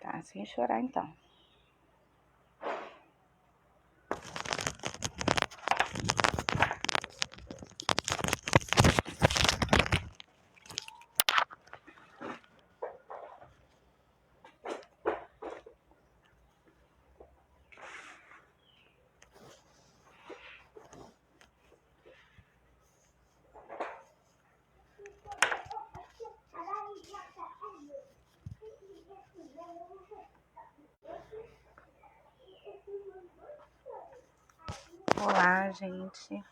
Tá, sem chorar então. Olá, gente.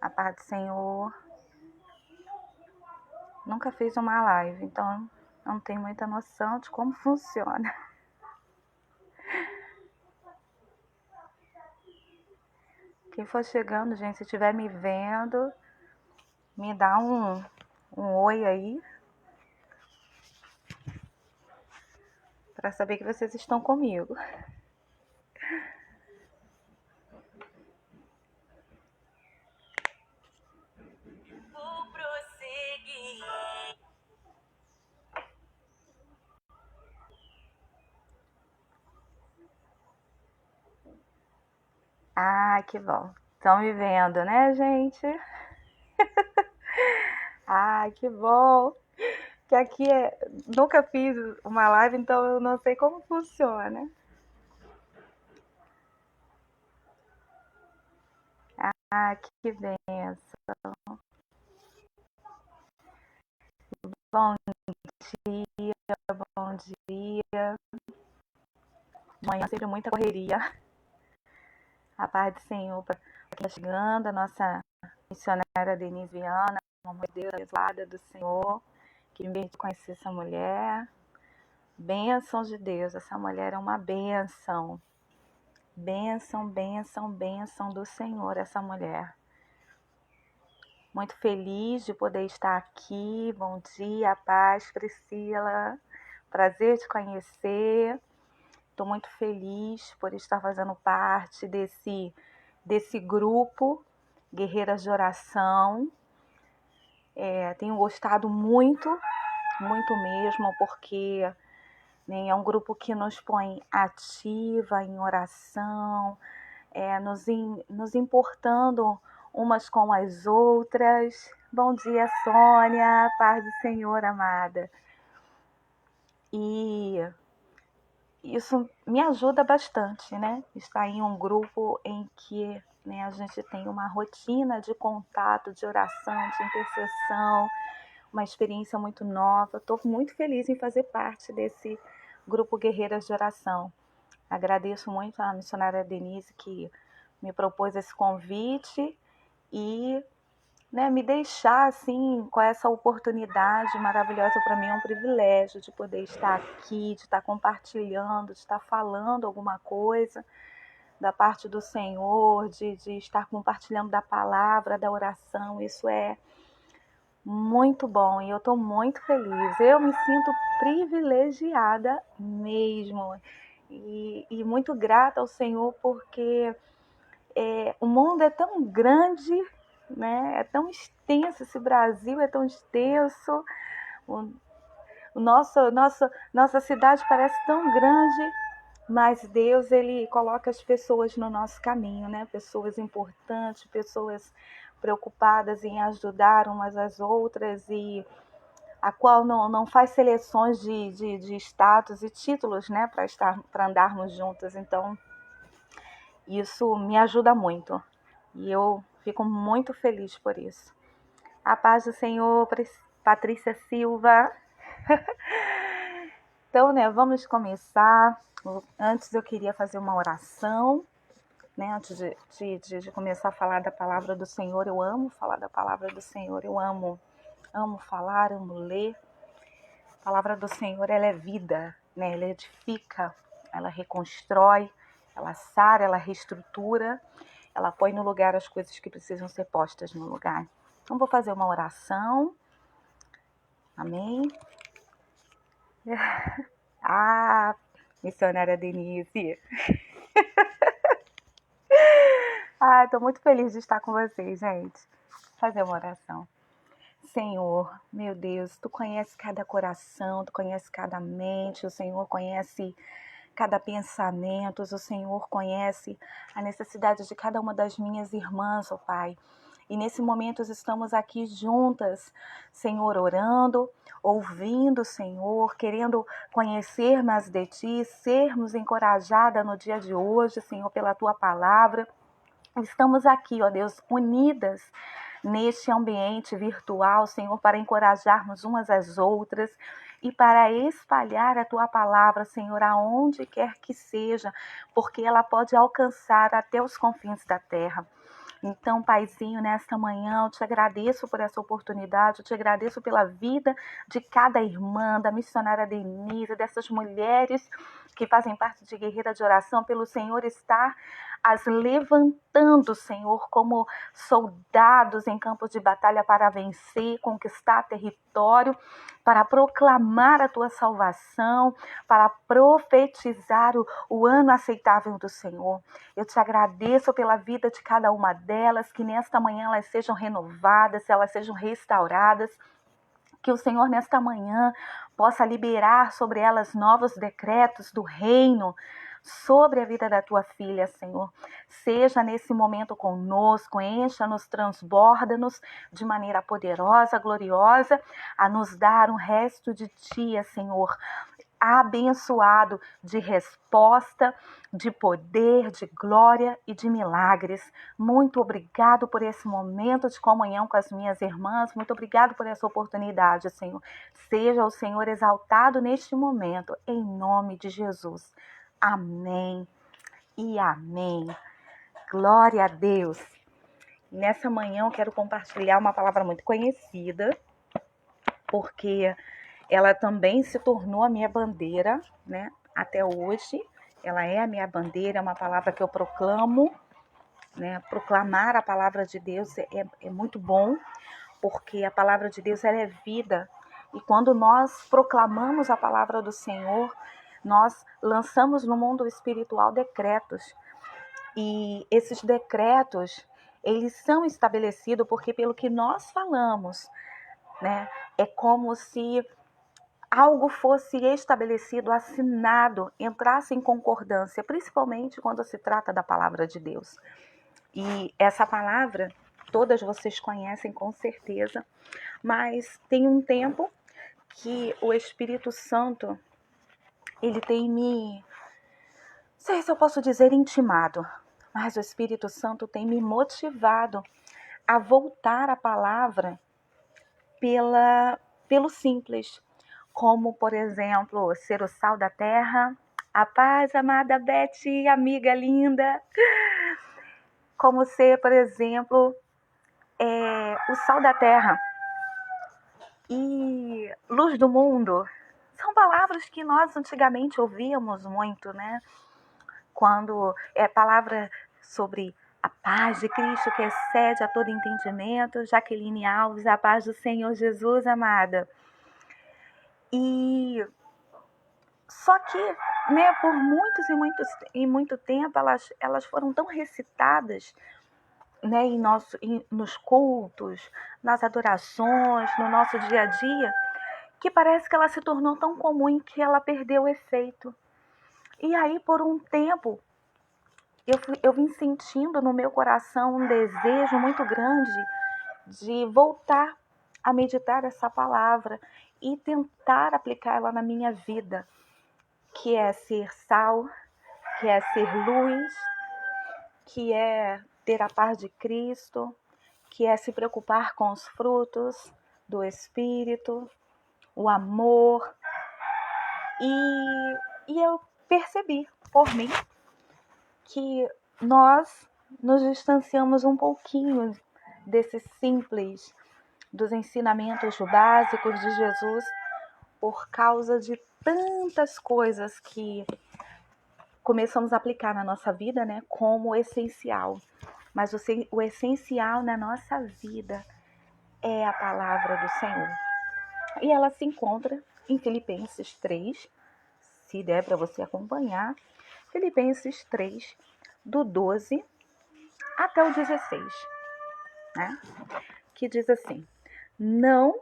A paz do Senhor. Nunca fiz uma live, então não tenho muita noção de como funciona. Quem for chegando, gente, se estiver me vendo, me dá um oi aí, para saber que vocês estão comigo. Vou prosseguir. Ah, que bom. Estão me vendo, né, gente? Ah, que bom. Que aqui nunca fiz uma live, então eu não sei como funciona. Ah, que benção. Bom dia, bom dia. Amanhã sempre muita correria. A paz do Senhor para quem está chegando, a nossa missionária Denise Viana, mamãe de Deus, abençoada do Senhor, que me permite conhecer essa mulher. Bênção de Deus, essa mulher é uma bênção. Bênção, bênção, bênção do Senhor, essa mulher. Muito feliz de poder estar aqui. Bom dia, paz, Priscila. Prazer te conhecer. Estou muito feliz por estar fazendo parte desse grupo, Guerreiras de Oração. Tenho gostado muito, muito mesmo, porque é um grupo que nos põe ativa em oração, nos importando umas com as outras. Bom dia, Sônia, paz do Senhor, amada. E isso me ajuda bastante, né? Estar em um grupo em que a gente tem uma rotina de contato, de oração, de intercessão, uma experiência muito nova. Estou muito feliz em fazer parte desse grupo Guerreiras de Oração. Agradeço muito à missionária Denise que me propôs esse convite e me deixar assim com essa oportunidade maravilhosa. Para mim é um privilégio de poder estar aqui, de estar compartilhando, de estar falando alguma coisa da parte do Senhor, de estar compartilhando da palavra, da oração. Isso é muito bom e eu estou muito feliz. Eu me sinto privilegiada mesmo e muito grata ao Senhor porque o mundo é tão grande, né? É tão extenso, esse Brasil é tão extenso, nossa cidade parece tão grande, mas Deus, Ele coloca as pessoas no nosso caminho, né? Pessoas importantes, pessoas preocupadas em ajudar umas às outras e a qual não faz seleções de status e títulos, né? Para andarmos juntas. Então, isso me ajuda muito. E eu fico muito feliz por isso. A paz do Senhor, Patrícia Silva. Então, vamos começar. Antes eu queria fazer uma oração, antes de começar a falar da palavra do Senhor. Eu amo falar da palavra do Senhor, eu amo falar, amo ler. A palavra do Senhor, ela é vida, ela edifica, ela reconstrói, ela sara, ela reestrutura. Ela põe no lugar as coisas que precisam ser postas no lugar. Então, vou fazer uma oração. Amém? Ah, missionária Denise. Estou muito feliz de estar com vocês, gente. Vou fazer uma oração. Senhor, meu Deus, Tu conhece cada coração, Tu conhece cada mente, o Senhor conhece cada pensamento, o Senhor conhece a necessidade de cada uma das minhas irmãs, ó Pai. E nesse momento estamos aqui juntas, Senhor, orando, ouvindo, Senhor, querendo conhecer mais de Ti, sermos encorajadas no dia de hoje, Senhor, pela Tua palavra. Estamos aqui, ó Deus, unidas neste ambiente virtual, Senhor, para encorajarmos umas às outras e para espalhar a Tua palavra, Senhor, aonde quer que seja, porque ela pode alcançar até os confins da terra. Então, Paizinho, nesta manhã eu te agradeço por essa oportunidade, eu te agradeço pela vida de cada irmã, da missionária Denise, dessas mulheres que fazem parte de Guerreira de Oração, pelo Senhor estar as levantando, Senhor, como soldados em campos de batalha para vencer, conquistar território, para proclamar a tua salvação, para profetizar o ano aceitável do Senhor. Eu te agradeço pela vida de cada uma delas, que nesta manhã elas sejam renovadas, elas sejam restauradas, que o Senhor nesta manhã possa liberar sobre elas novos decretos do reino, sobre a vida da tua filha, Senhor. Seja nesse momento conosco, encha-nos, transborda-nos de maneira poderosa, gloriosa, a nos dar um resto de dia, Senhor, abençoado de resposta, de poder, de glória e de milagres. Muito obrigado por esse momento de comunhão com as minhas irmãs. Muito obrigado por essa oportunidade, Senhor. Seja o Senhor exaltado neste momento, em nome de Jesus. Amém e amém. Glória a Deus. Nessa manhã eu quero compartilhar uma palavra muito conhecida, porque ela também se tornou a minha bandeira, né? Até hoje, ela é a minha bandeira, é uma palavra que eu proclamo, né? Proclamar a palavra de Deus é muito bom, porque a palavra de Deus ela é vida. E quando nós proclamamos a palavra do Senhor, nós lançamos no mundo espiritual decretos. E esses decretos, eles são estabelecidos porque pelo que nós falamos, né? É como se algo fosse estabelecido, assinado, entrasse em concordância, principalmente quando se trata da palavra de Deus. E essa palavra, todas vocês conhecem com certeza, mas tem um tempo que o Espírito Santo, ele tem me, não sei se eu posso dizer intimado, mas o Espírito Santo tem me motivado a voltar à palavra pelo simples, como, por exemplo, ser o sal da terra. A paz, amada Beth, amiga linda. Como ser, por exemplo, o sal da terra e luz do mundo. São palavras que nós antigamente ouvíamos muito, né? Quando é palavra sobre a paz de Cristo que excede a todo entendimento. Jaqueline Alves, a paz do Senhor Jesus, amada. E só que, né, por muito tempo, elas foram tão recitadas, né, nos cultos, nas adorações, no nosso dia a dia, que parece que ela se tornou tão comum que ela perdeu o efeito. E aí, por um tempo, eu vim sentindo no meu coração um desejo muito grande de voltar a meditar essa palavra e tentar aplicá-la na minha vida, que é ser sal, que é ser luz, que é ter a paz de Cristo, que é se preocupar com os frutos do Espírito, o amor. E eu percebi por mim que nós nos distanciamos um pouquinho desse simples, dos ensinamentos básicos de Jesus, por causa de tantas coisas que começamos a aplicar na nossa vida, né, como essencial. Mas o essencial na nossa vida é a palavra do Senhor. E ela se encontra em Filipenses 3, se der para você acompanhar, Filipenses 3, do 12 até o 16, né? Que diz assim: não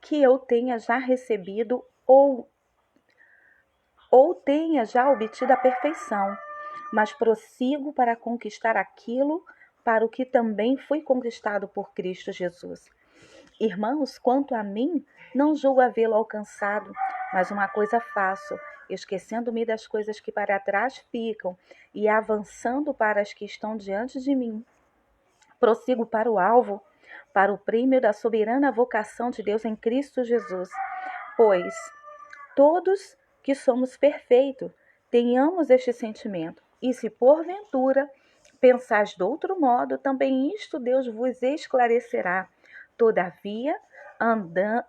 que eu tenha já recebido ou tenha já obtido a perfeição, mas prossigo para conquistar aquilo para o que também fui conquistado por Cristo Jesus. Irmãos, quanto a mim, não julgo havê-lo alcançado, mas uma coisa faço, esquecendo-me das coisas que para trás ficam e avançando para as que estão diante de mim. Prossigo para o alvo, para o prêmio da soberana vocação de Deus em Cristo Jesus. Pois todos que somos perfeitos, tenhamos este sentimento. E se porventura pensais de outro modo, também isto Deus vos esclarecerá. Todavia,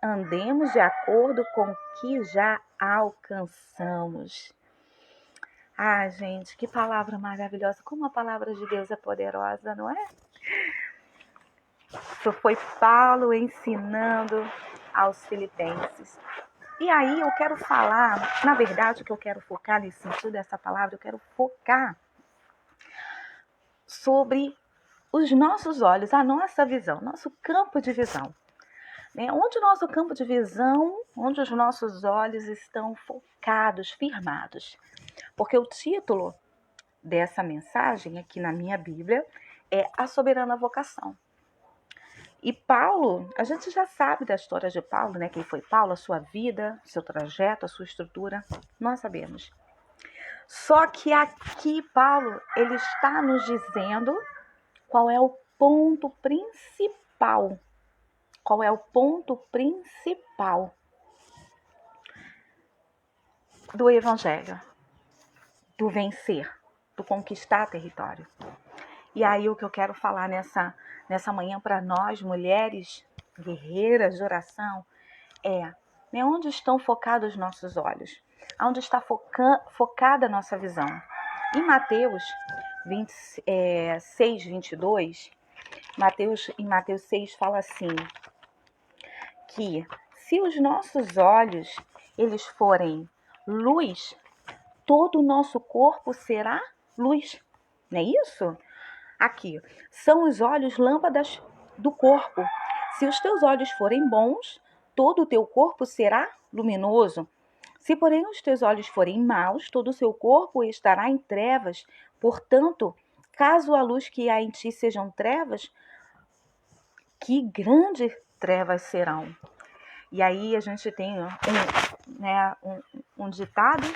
andemos de acordo com o que já alcançamos. Ah, gente, que palavra maravilhosa. Como a palavra de Deus é poderosa, não é? Isso foi Paulo ensinando aos filipenses. E aí eu quero falar, na verdade, o que eu quero focar nesse sentido dessa palavra, eu quero focar sobre os nossos olhos, a nossa visão, nosso campo de visão. Onde o nosso campo de visão, onde os nossos olhos estão focados, firmados. Porque o título dessa mensagem aqui na minha Bíblia é A Soberana Vocação. E Paulo, a gente já sabe da história de Paulo, né? Quem foi Paulo, a sua vida, seu trajeto, a sua estrutura, nós sabemos. Só que aqui Paulo, ele está nos dizendo qual é o ponto principal. Qual é o ponto principal do Evangelho, do vencer, do conquistar território. E aí o que eu quero falar nessa manhã para nós, mulheres guerreiras de oração, é onde estão focados os nossos olhos, onde está focada a nossa visão. Em Mateus 6, 22, em Mateus 6 fala assim, que se os nossos olhos eles forem luz, todo o nosso corpo será luz, não é isso? Aqui, são os olhos lâmpadas do corpo. Se os teus olhos forem bons, todo o teu corpo será luminoso. Se, porém, os teus olhos forem maus, todo o seu corpo estará em trevas. Portanto, caso a luz que há em ti sejam trevas, que grandes trevas serão. E aí a gente tem um ditado,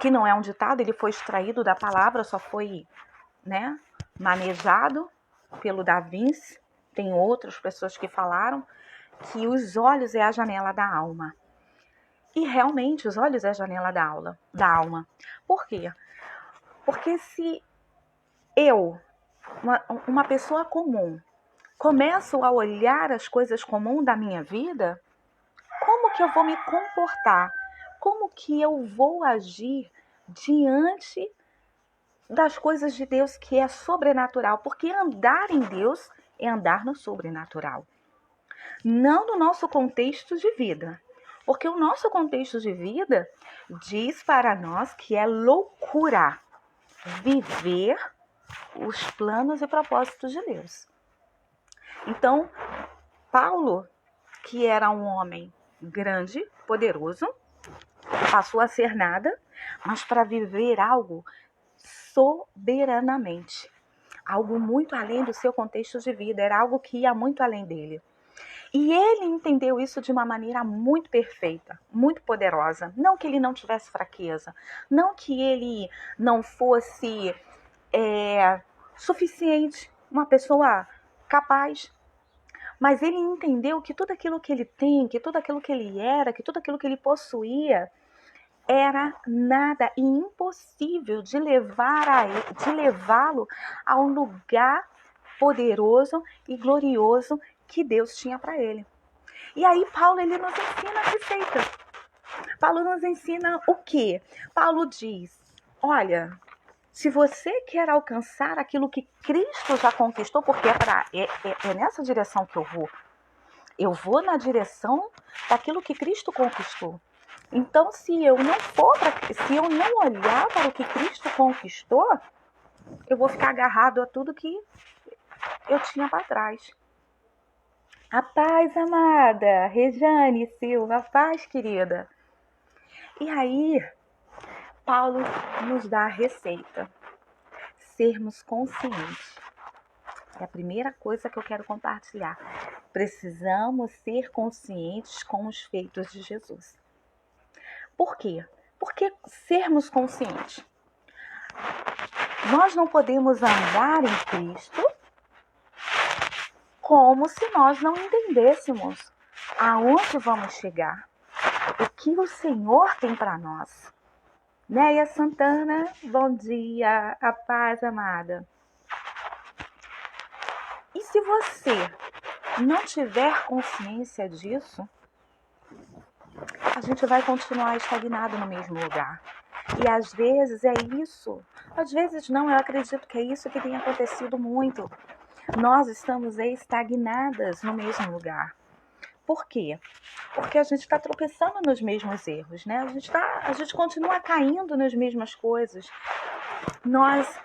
que não é um ditado, ele foi extraído da palavra, só foi manejado pelo Da Vinci. Tem outras pessoas que falaram que os olhos é a janela da alma. E realmente os olhos é a janela da alma. Por quê? Porque se eu, uma pessoa comum, começo a olhar as coisas comuns da minha vida, como que eu vou me comportar? Como que eu vou agir diante das coisas de Deus que é sobrenatural? Porque andar em Deus é andar no sobrenatural. Não no nosso contexto de vida. Porque o nosso contexto de vida diz para nós que é loucura viver os planos e propósitos de Deus. Então, Paulo, que era um homem grande, poderoso, passou a ser nada, mas para viver algo soberanamente. Algo muito além do seu contexto de vida, era algo que ia muito além dele. E ele entendeu isso de uma maneira muito perfeita, muito poderosa. Não que ele não tivesse fraqueza, não que ele não fosse suficiente, uma pessoa capaz. Mas ele entendeu que tudo aquilo que ele tem, que tudo aquilo que ele era, que tudo aquilo que ele possuía, era nada e impossível de levá-lo a um lugar poderoso e glorioso que Deus tinha para ele. E aí Paulo ele nos ensina a receita. Paulo nos ensina o quê? Paulo diz, olha, se você quer alcançar aquilo que Cristo já conquistou, porque é nessa direção que eu vou na direção daquilo que Cristo conquistou. Então, se eu não olhar para o que Cristo conquistou, eu vou ficar agarrado a tudo que eu tinha para trás. A paz, amada. Rejane Silva, a paz, querida. E aí, Paulo nos dá a receita. Sermos conscientes. É a primeira coisa que eu quero compartilhar. Precisamos ser conscientes com os feitos de Jesus. Por quê? Porque sermos conscientes. Nós não podemos andar em Cristo como se nós não entendêssemos aonde vamos chegar, o que o Senhor tem para nós. Néia Santana, bom dia, a paz, amada. E se você não tiver consciência disso, a gente vai continuar estagnado no mesmo lugar. E às vezes é isso, às vezes não, eu acredito que é isso que tem acontecido muito. Nós estamos estagnadas no mesmo lugar. Por quê? Porque a gente está tropeçando nos mesmos erros, né? A gente continua caindo nas mesmas coisas. Nós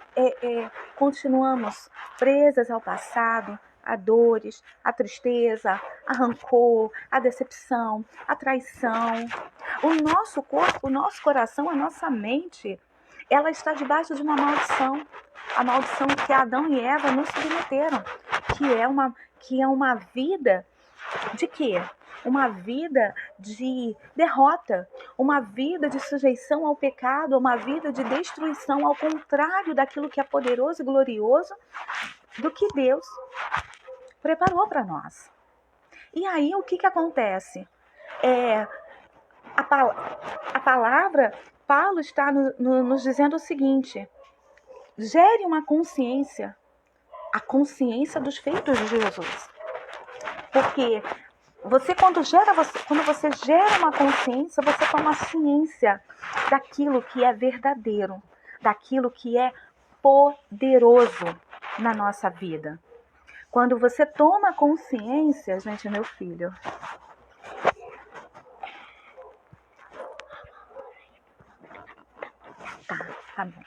continuamos presas ao passado, a dores, a tristeza, a rancor, a decepção, a traição. O nosso corpo, o nosso coração, a nossa mente, ela está debaixo de uma maldição. A maldição que Adão e Eva nos submeteram, que é uma vida de quê? Uma vida de derrota, uma vida de sujeição ao pecado, uma vida de destruição, ao contrário daquilo que é poderoso e glorioso, do que Deus preparou para nós. E aí o que acontece? A palavra, Paulo está nos dizendo o seguinte: gere uma consciência, a consciência dos feitos de Jesus. Porque quando você gera uma consciência, você toma ciência daquilo que é verdadeiro, daquilo que é poderoso na nossa vida. Quando você toma consciência, gente, meu filho. Tá bom.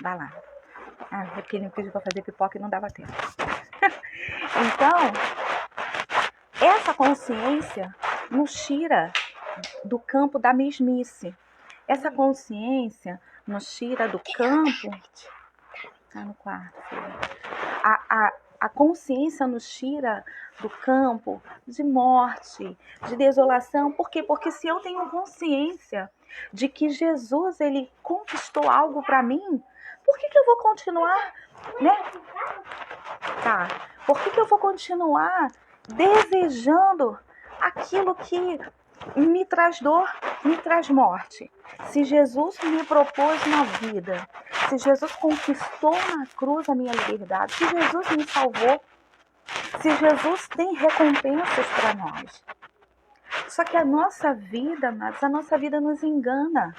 Vai lá. É porque ele me pediu para fazer pipoca e não dava tempo. Então, essa consciência nos tira do campo da mesmice. Essa consciência nos tira do campo. Tá no quarto, filho. A consciência nos tira do campo de morte, de desolação. Por quê? Porque se eu tenho consciência de que Jesus, ele conquistou algo para mim, por que eu vou continuar, né? Tá. Por que eu vou continuar desejando aquilo que me traz dor, me traz morte? Se Jesus me propôs uma vida, se Jesus conquistou na cruz a minha liberdade, se Jesus me salvou, se Jesus tem recompensas para nós. Só que a nossa vida, amados, a nossa vida nos engana.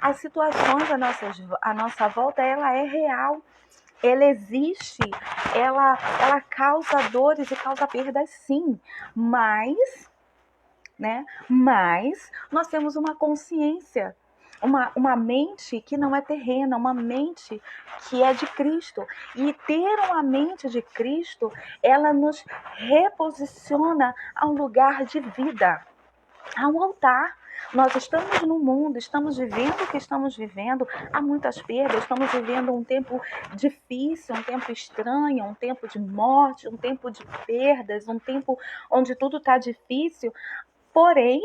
As situações à nossa volta, ela é real. Ela existe, ela causa dores e causa perdas, sim. Mas nós temos uma consciência, uma mente que não é terrena, uma mente que é de Cristo. E ter uma mente de Cristo, ela nos reposiciona a um lugar de vida, a um altar. Nós estamos no mundo, estamos vivendo o que estamos vivendo, há muitas perdas, estamos vivendo um tempo difícil, um tempo estranho, um tempo de morte, um tempo de perdas, um tempo onde tudo está difícil. Porém,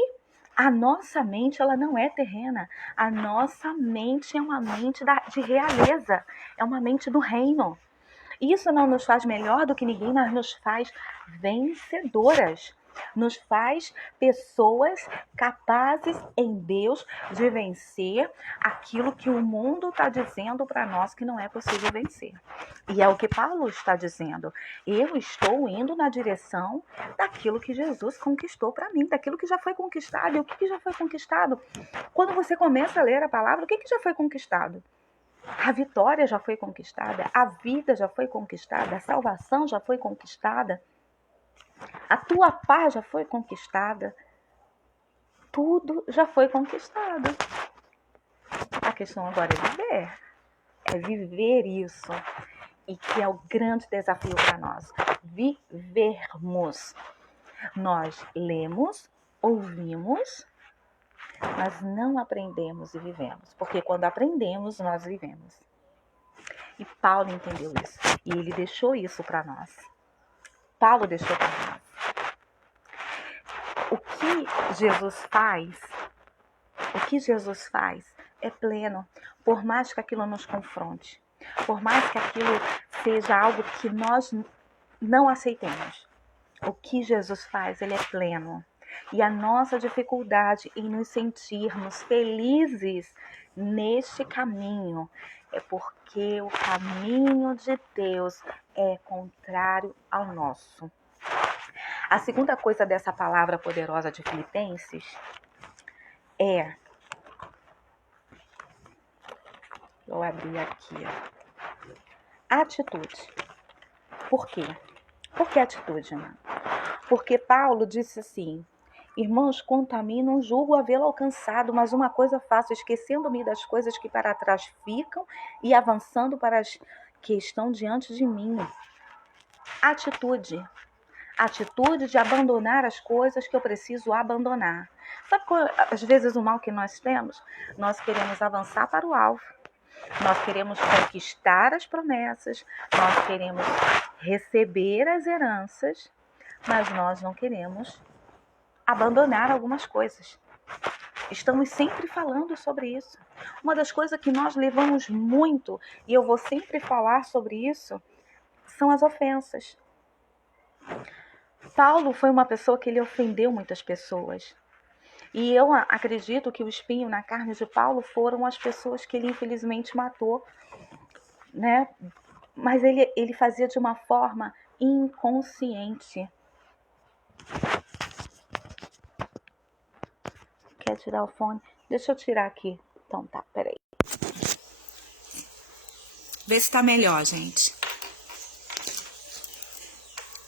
a nossa mente, ela não é terrena. A nossa mente é uma mente de realeza, é uma mente do reino. Isso não nos faz melhor do que ninguém, mas nos faz vencedoras. Nos faz pessoas capazes em Deus de vencer aquilo que o mundo está dizendo para nós que não é possível vencer. E é o que Paulo está dizendo. Eu estou indo na direção daquilo que Jesus conquistou para mim, daquilo que já foi conquistado. E o que já foi conquistado? Quando você começa a ler a palavra, o que já foi conquistado? A vitória já foi conquistada, a vida já foi conquistada, a salvação já foi conquistada, a tua paz já foi conquistada, tudo já foi conquistado. A questão agora é viver isso, e que é o grande desafio para nós, vivermos. Nós lemos, ouvimos, mas não aprendemos e vivemos. Porque quando aprendemos, nós vivemos. E Paulo entendeu isso. E ele deixou isso para nós. Paulo deixou para nós. O que Jesus faz é pleno. Por mais que aquilo nos confronte. Por mais que aquilo seja algo que nós não aceitemos. O que Jesus faz, ele é pleno. E a nossa dificuldade em nos sentirmos felizes neste caminho é porque o caminho de Deus é contrário ao nosso. A segunda coisa dessa palavra poderosa de Filipenses é... Vou abrir aqui. Atitude. Por quê? Por que atitude, irmã? Porque Paulo disse assim: irmãos, quanto a mim, não julgo havê-lo alcançado, mas uma coisa faço, esquecendo-me das coisas que para trás ficam e avançando para as que estão diante de mim. Atitude. Atitude de abandonar as coisas que eu preciso abandonar. Sabe qual, às vezes, o mal que nós temos? Nós queremos avançar para o alvo. Nós queremos conquistar as promessas. Nós queremos receber as heranças. Mas nós não queremos abandonar algumas coisas. Estamos sempre falando sobre isso. Uma das coisas que nós levamos muito, e eu vou sempre falar sobre isso, são as ofensas. Paulo foi uma pessoa que ele ofendeu muitas pessoas. E eu acredito que o espinho na carne de Paulo foram as pessoas que ele infelizmente matou, né? Mas ele fazia de uma forma inconsciente. Quer tirar o fone? Deixa eu tirar aqui. Então tá, peraí. Vê se tá melhor, gente.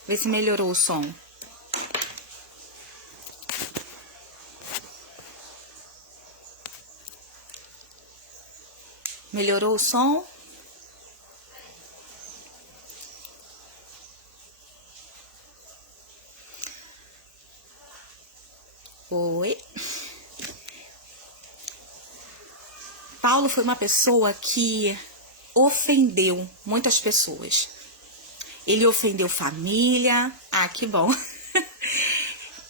Vê se melhorou o som. Melhorou o som? Oi. Paulo foi uma pessoa que ofendeu muitas pessoas. Ele ofendeu família. Ah, que bom.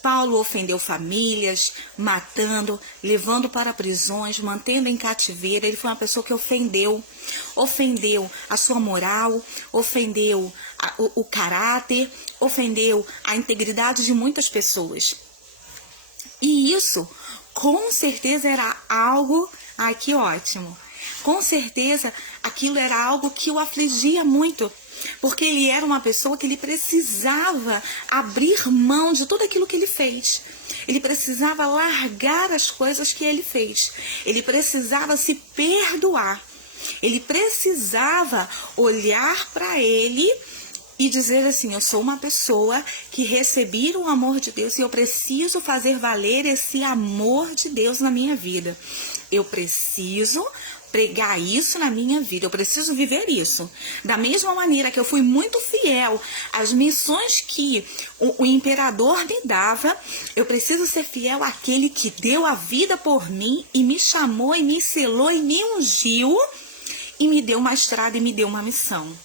Paulo ofendeu famílias, matando, levando para prisões, mantendo em cativeiro. Ele foi uma pessoa que ofendeu a sua moral, ofendeu o caráter, ofendeu a integridade de muitas pessoas. E isso, com certeza, era algo... Ai, que ótimo! Com certeza, aquilo era algo que o afligia muito. Porque ele era uma pessoa que ele precisava abrir mão de tudo aquilo que ele fez. Ele precisava largar as coisas que ele fez. Ele precisava se perdoar. Ele precisava olhar para ele e dizer assim: eu sou uma pessoa que recebi o amor de Deus e eu preciso fazer valer esse amor de Deus na minha vida. Eu preciso pregar isso na minha vida, eu preciso viver isso. Da mesma maneira que eu fui muito fiel às missões que o imperador me dava, eu preciso ser fiel àquele que deu a vida por mim e me chamou e me selou e me ungiu e me deu uma estrada e me deu uma missão.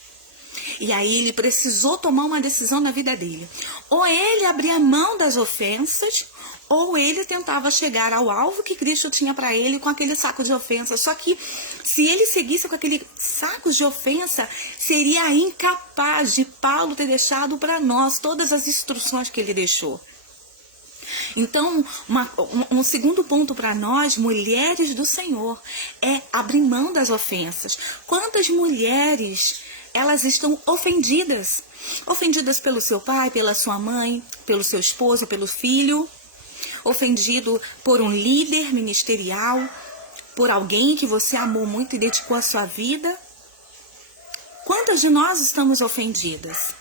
E aí ele precisou tomar uma decisão na vida dele. Ou ele abria mão das ofensas, ou ele tentava chegar ao alvo que Cristo tinha para ele com aquele saco de ofensa. Só que se ele seguisse com aquele saco de ofensa, seria incapaz de Paulo ter deixado para nós todas as instruções que ele deixou. Então, um segundo ponto para nós, mulheres do Senhor, é abrir mão das ofensas. Quantas mulheres, elas estão ofendidas? Ofendidas pelo seu pai, pela sua mãe, pelo seu esposo, pelo filho. Ofendido por um líder ministerial, por alguém que você amou muito e dedicou a sua vida. Quantas de nós estamos ofendidas?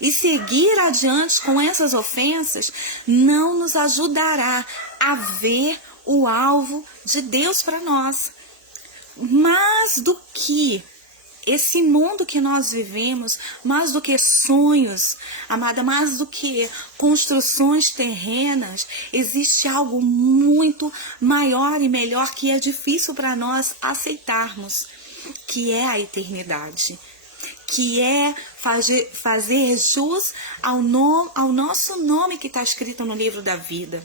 E seguir adiante com essas ofensas não nos ajudará a ver o alvo de Deus para nós. Mais do que esse mundo que nós vivemos, mais do que sonhos, amada, mais do que construções terrenas, existe algo muito maior e melhor que é difícil para nós aceitarmos, que é a eternidade, que é fazer jus ao nosso nome que está escrito no livro da vida.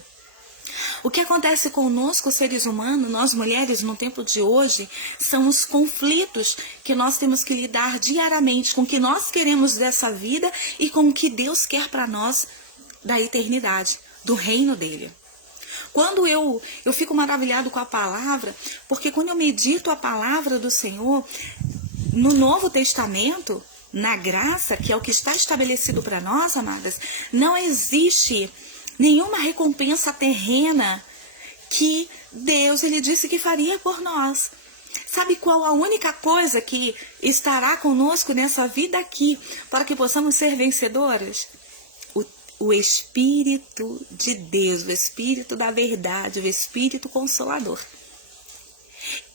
O que acontece conosco, seres humanos, nós mulheres, no tempo de hoje, são os conflitos que nós temos que lidar diariamente com o que nós queremos dessa vida e com o que Deus quer para nós da eternidade, do reino dele. Quando eu fico maravilhado com a palavra, porque quando eu medito a palavra do Senhor, no Novo Testamento, na graça, que é o que está estabelecido para nós, amadas, não existe nenhuma recompensa terrena que Deus, ele disse que faria por nós. Sabe qual a única coisa que estará conosco nessa vida aqui para que possamos ser vencedoras? O Espírito de Deus, o Espírito da verdade, o Espírito Consolador.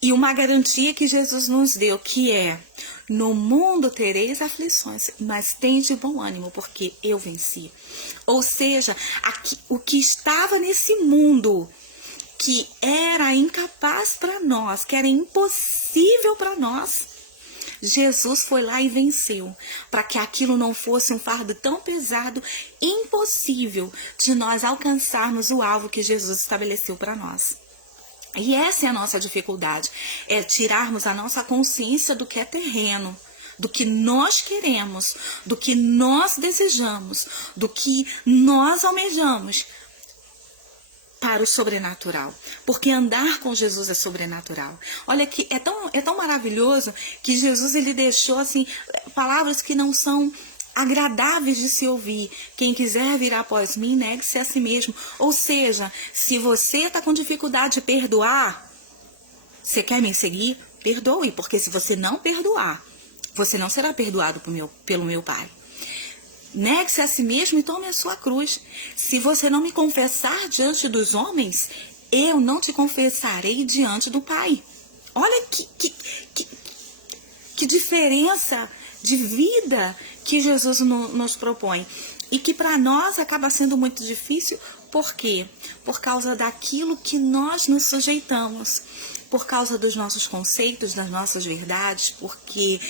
E uma garantia que Jesus nos deu, que é: no mundo tereis aflições, mas tende bom ânimo, porque eu venci. Ou seja, o que estava nesse mundo, que era incapaz para nós, que era impossível para nós, Jesus foi lá e venceu, para que aquilo não fosse um fardo tão pesado, impossível de nós alcançarmos o alvo que Jesus estabeleceu para nós. E essa é a nossa dificuldade, é tirarmos a nossa consciência do que é terreno, do que nós queremos, do que nós desejamos, do que nós almejamos, para o sobrenatural. Porque andar com Jesus é sobrenatural. Olha que é tão maravilhoso que Jesus, ele deixou assim palavras que não são agradáveis de se ouvir. Quem quiser vir após mim, negue-se a si mesmo. Ou seja, se você está com dificuldade de perdoar, você quer me seguir? Perdoe, porque se você não perdoar, você não será perdoado pelo meu Pai. Negue-se a si mesmo e tome a sua cruz. Se você não me confessar diante dos homens, eu não te confessarei diante do Pai. Olha que diferença de vida que Jesus nos propõe. E que para nós acaba sendo muito difícil. Por quê? Por causa daquilo que nós nos sujeitamos. Por causa dos nossos conceitos, das nossas verdades. Porque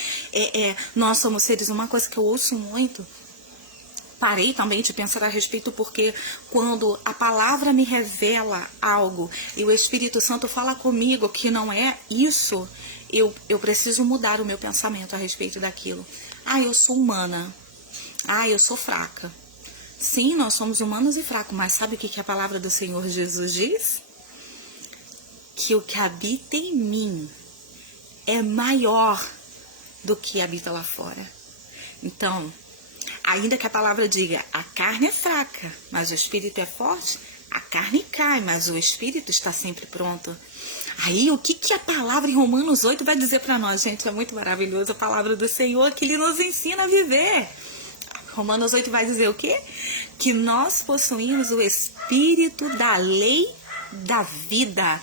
nós somos seres, uma coisa que eu ouço muito. Parei também de pensar a respeito, porque quando a palavra me revela algo e o Espírito Santo fala comigo que não é isso, eu preciso mudar o meu pensamento a respeito daquilo. Eu sou humana. Eu sou fraca. Sim, nós somos humanos e fracos, mas sabe o que a palavra do Senhor Jesus diz? Que o que habita em mim é maior do que habita lá fora. Então, ainda que a palavra diga, a carne é fraca, mas o espírito é forte, a carne cai, mas o espírito está sempre pronto. Aí, o que a palavra em Romanos 8 vai dizer para nós, gente? É muito maravilhoso a palavra do Senhor, que Ele nos ensina a viver. Romanos 8 vai dizer o quê? Que nós possuímos o espírito da lei da vida,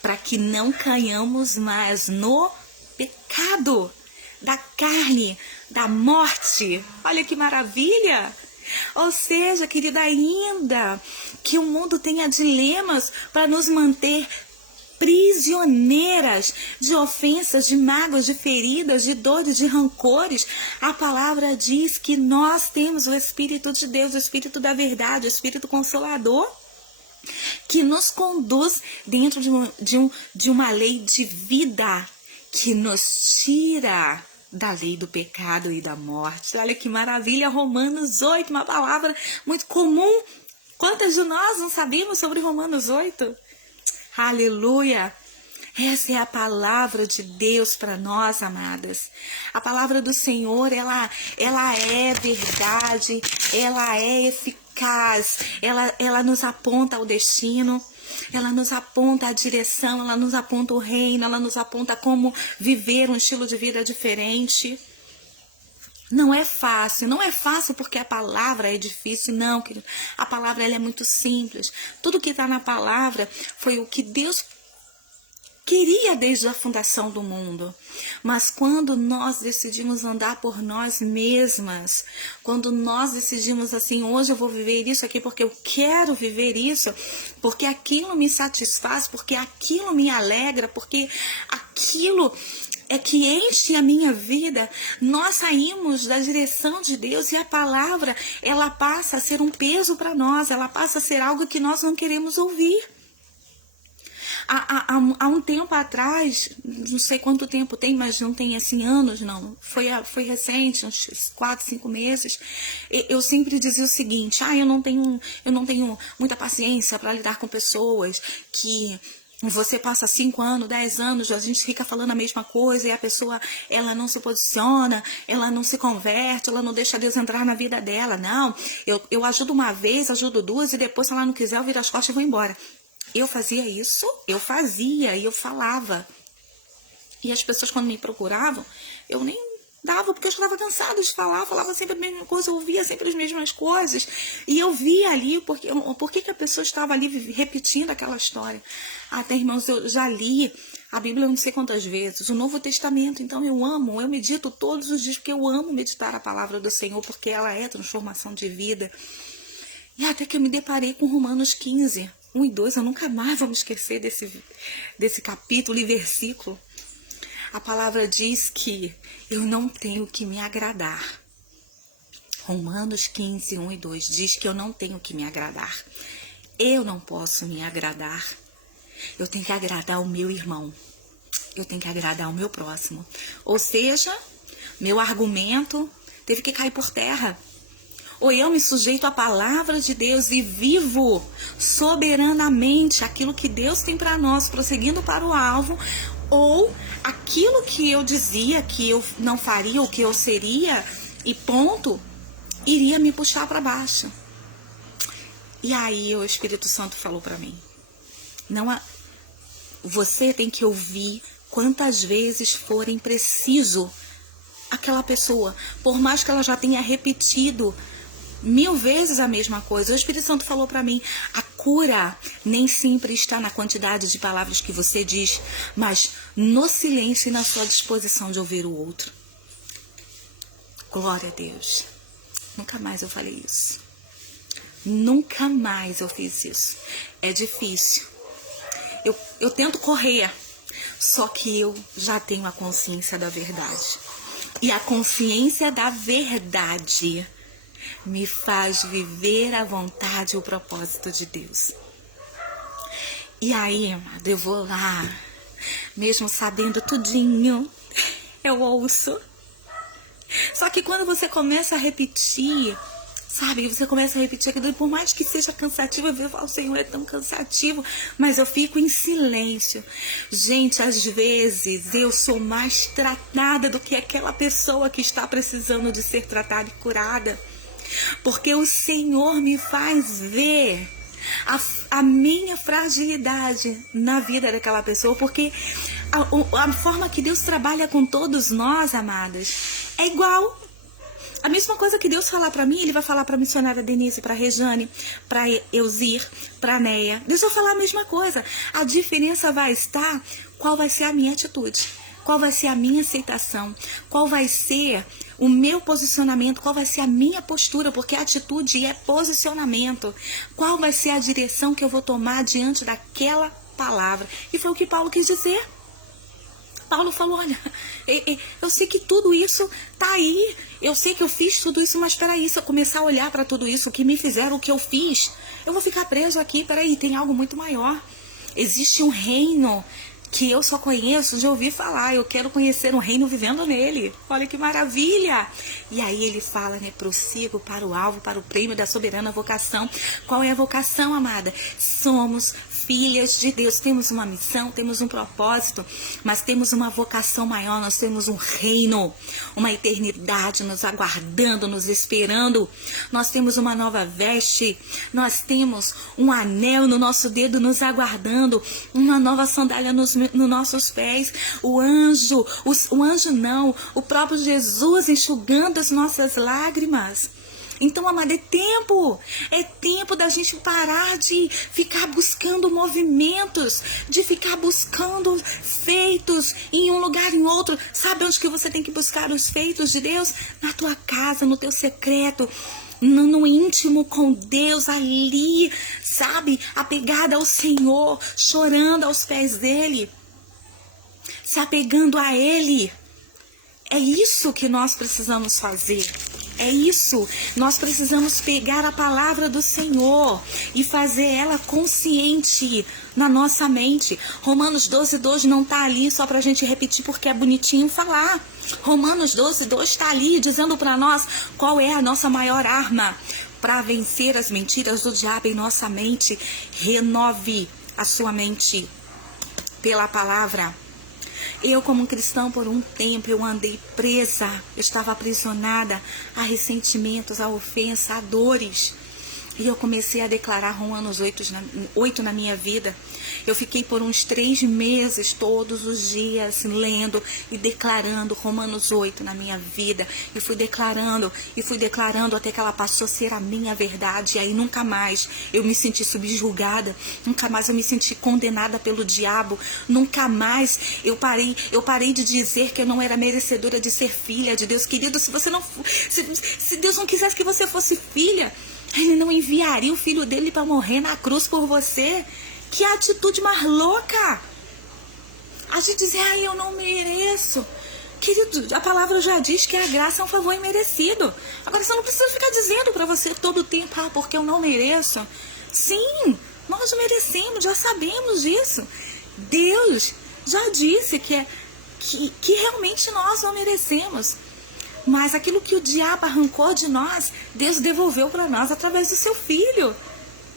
para que não caiamos mais no pecado da carne, da morte. Olha que maravilha! Ou seja, querida, ainda que o mundo tenha dilemas para nos manter prisioneiras de ofensas, de mágoas, de feridas, de dores, de rancores, a palavra diz que nós temos o Espírito de Deus, o Espírito da verdade, o Espírito Consolador, que nos conduz dentro de uma lei de vida, que nos tira da lei do pecado e da morte. Olha que maravilha, Romanos 8, uma palavra muito comum. Quantas de nós não sabíamos sobre Romanos 8? Aleluia! Essa é a palavra de Deus para nós, amadas. A palavra do Senhor, ela é verdade, ela é eficaz, ela nos aponta ao destino, ela nos aponta a direção, ela nos aponta o reino, ela nos aponta como viver um estilo de vida diferente. Não é fácil porque a palavra é difícil, não, querido. A palavra ela é muito simples. Tudo que está na palavra foi o que Deus queria desde a fundação do mundo. Mas quando nós decidimos andar por nós mesmas, quando nós decidimos assim, hoje eu vou viver isso aqui porque eu quero viver isso, porque aquilo me satisfaz, porque aquilo me alegra, porque aquilo é que enche a minha vida, nós saímos da direção de Deus e a palavra, ela passa a ser um peso para nós, ela passa a ser algo que nós não queremos ouvir. Há um tempo atrás, não sei quanto tempo tem, mas não tem assim anos, não. Foi recente, uns 4, 5 meses. Eu sempre dizia o seguinte: eu não tenho muita paciência para lidar com pessoas que você passa 5 anos, 10 anos, a gente fica falando a mesma coisa e a pessoa, ela não se posiciona, ela não se converte, ela não deixa Deus entrar na vida dela. Não, eu ajudo uma vez, ajudo duas e depois, se ela não quiser, eu viro as costas e vou embora. Eu fazia isso, eu fazia e eu falava. E as pessoas, quando me procuravam, eu nem dava, porque eu estava cansada de falar, falava sempre a mesma coisa, eu ouvia sempre as mesmas coisas. E eu via ali, por que a pessoa estava ali repetindo aquela história. Até, irmãos, eu já li a Bíblia não sei quantas vezes, o Novo Testamento, então eu medito todos os dias, porque eu amo meditar a palavra do Senhor, porque ela é transformação de vida. E até que eu me deparei com Romanos 15, 1 e 2, eu nunca mais vou me esquecer desse capítulo e versículo. A palavra diz que eu não tenho que me agradar. Romanos 15, 1 e 2 diz que eu não tenho que me agradar. Eu não posso me agradar. Eu tenho que agradar o meu irmão. Eu tenho que agradar o meu próximo. Ou seja, meu argumento teve que cair por terra. Ou eu me sujeito à palavra de Deus e vivo soberanamente aquilo que Deus tem para nós, prosseguindo para o alvo, ou aquilo que eu dizia que eu não faria, o que eu seria, e ponto, iria me puxar para baixo. E aí o Espírito Santo falou para mim: você tem que ouvir quantas vezes forem preciso aquela pessoa, por mais que ela já tenha repetido 1000 vezes a mesma coisa. O Espírito Santo falou para mim: a cura nem sempre está na quantidade de palavras que você diz, mas no silêncio e na sua disposição de ouvir o outro. Glória a Deus. Nunca mais eu falei isso. Nunca mais eu fiz isso. É difícil. Eu tento correr, só que eu já tenho a consciência da verdade. E a consciência da verdade me faz viver a vontade e o propósito de Deus. E aí, eu vou lá, mesmo sabendo tudinho, eu ouço. Só que quando você começa a repetir, sabe, você começa a repetir aquilo, por mais que seja cansativo, eu falo: Senhor, é tão cansativo, mas eu fico em silêncio. Gente, às vezes eu sou mais tratada do que aquela pessoa que está precisando de ser tratada e curada. Porque o Senhor me faz ver a minha fragilidade na vida daquela pessoa. Porque a forma que Deus trabalha com todos nós, amadas, é igual. A mesma coisa que Deus falar para mim, Ele vai falar para a missionária Denise, para a Rejane, para Elzir, para a Neia. Deus vai falar a mesma coisa. A diferença vai estar qual vai ser a minha atitude, qual vai ser a minha aceitação, qual vai ser o meu posicionamento, qual vai ser a minha postura, porque atitude é posicionamento. Qual vai ser a direção que eu vou tomar diante daquela palavra? E foi o que Paulo quis dizer. Paulo falou: olha, eu sei que tudo isso tá aí, eu sei que eu fiz tudo isso, mas peraí, se eu começar a olhar para tudo isso, o que me fizeram, o que eu fiz, eu vou ficar preso aqui. Peraí, tem algo muito maior. Existe um reino que eu só conheço de ouvir falar. Eu quero conhecer um reino vivendo nele. Olha que maravilha! E aí ele fala, né? Prossigo para o alvo, para o prêmio da soberana vocação. Qual é a vocação, amada? Somos filhas de Deus. Temos uma missão, temos um propósito, mas temos uma vocação maior. Nós temos um reino, uma eternidade nos aguardando, nos esperando. Nós temos uma nova veste, nós temos um anel no nosso dedo nos aguardando, uma nova sandália nos nossos pés. O próprio Jesus enxugando as nossas lágrimas. Então, amada, é tempo da gente parar de ficar buscando movimentos, de ficar buscando feitos em um lugar em outro. Sabe onde que você tem que buscar os feitos de Deus? Na tua casa, no teu secreto, no íntimo com Deus, ali, sabe? Apegada ao Senhor, chorando aos pés dele, se apegando a Ele. É isso que nós precisamos fazer. É isso. Nós precisamos pegar a palavra do Senhor e fazer ela consciente na nossa mente. Romanos 12:2 não está ali só para a gente repetir porque é bonitinho falar. Romanos 12:2 está ali dizendo para nós qual é a nossa maior arma para vencer as mentiras do diabo em nossa mente. Renove a sua mente pela palavra. Eu, como cristão, por um tempo, eu andei presa, eu estava aprisionada a ressentimentos, a ofensa, a dores. E eu comecei a declarar Romanos 8 na minha vida. Eu fiquei por uns 3 meses, todos os dias, lendo e declarando Romanos 8 na minha vida. E fui declarando, até que ela passou a ser a minha verdade. E aí nunca mais eu me senti subjugada, nunca mais eu me senti condenada pelo diabo. Nunca mais eu parei de dizer que eu não era merecedora de ser filha de Deus. Querido, se Deus não quisesse que você fosse filha, Ele não enviaria o filho dele para morrer na cruz por você. Que atitude mais louca! A gente diz, eu não mereço. Querido, a palavra já diz que a graça é um favor imerecido. Agora, você não precisa ficar dizendo para você todo o tempo, porque eu não mereço. Sim, nós merecemos, já sabemos disso. Deus já disse que realmente nós não merecemos. Mas aquilo que o diabo arrancou de nós, Deus devolveu para nós através do seu Filho,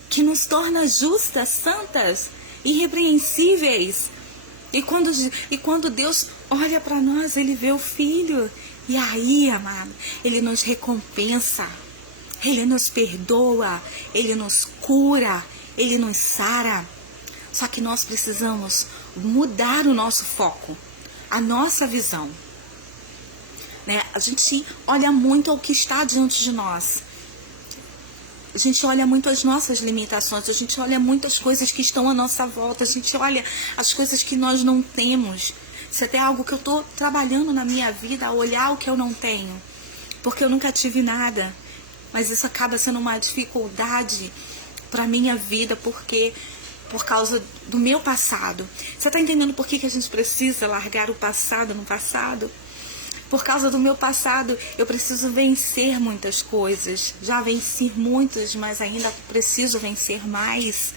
que nos torna justas, santas, irrepreensíveis. E quando Deus olha para nós, Ele vê o Filho. E aí, amado, Ele nos recompensa, Ele nos perdoa, Ele nos cura, Ele nos sara. Só que nós precisamos mudar o nosso foco, a nossa visão. A gente olha muito ao que está diante de nós. A gente olha muito as nossas limitações. A gente olha muito as coisas que estão à nossa volta. A gente olha as coisas que nós não temos. Isso é até algo que eu estou trabalhando na minha vida, a olhar o que eu não tenho. Porque eu nunca tive nada. Mas isso acaba sendo uma dificuldade para a minha vida, porque por causa do meu passado. Você está entendendo por que a gente precisa largar o passado no passado? Por causa do meu passado, eu preciso vencer muitas coisas. Já venci muitas, mas ainda preciso vencer mais.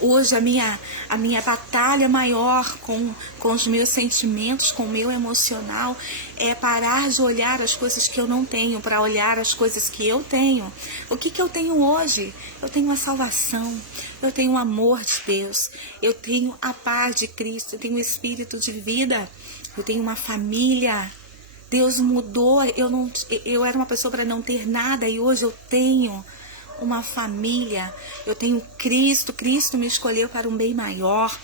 Hoje a minha batalha maior com os meus sentimentos, com o meu emocional, é parar de olhar as coisas que eu não tenho, para olhar as coisas que eu tenho. O que eu tenho hoje? Eu tenho a salvação, eu tenho o amor de Deus, eu tenho a paz de Cristo, eu tenho o espírito de vida. Eu tenho uma família. Deus mudou. Eu era uma pessoa para não ter nada e hoje eu tenho uma família. Eu tenho Cristo. Cristo me escolheu para um bem maior.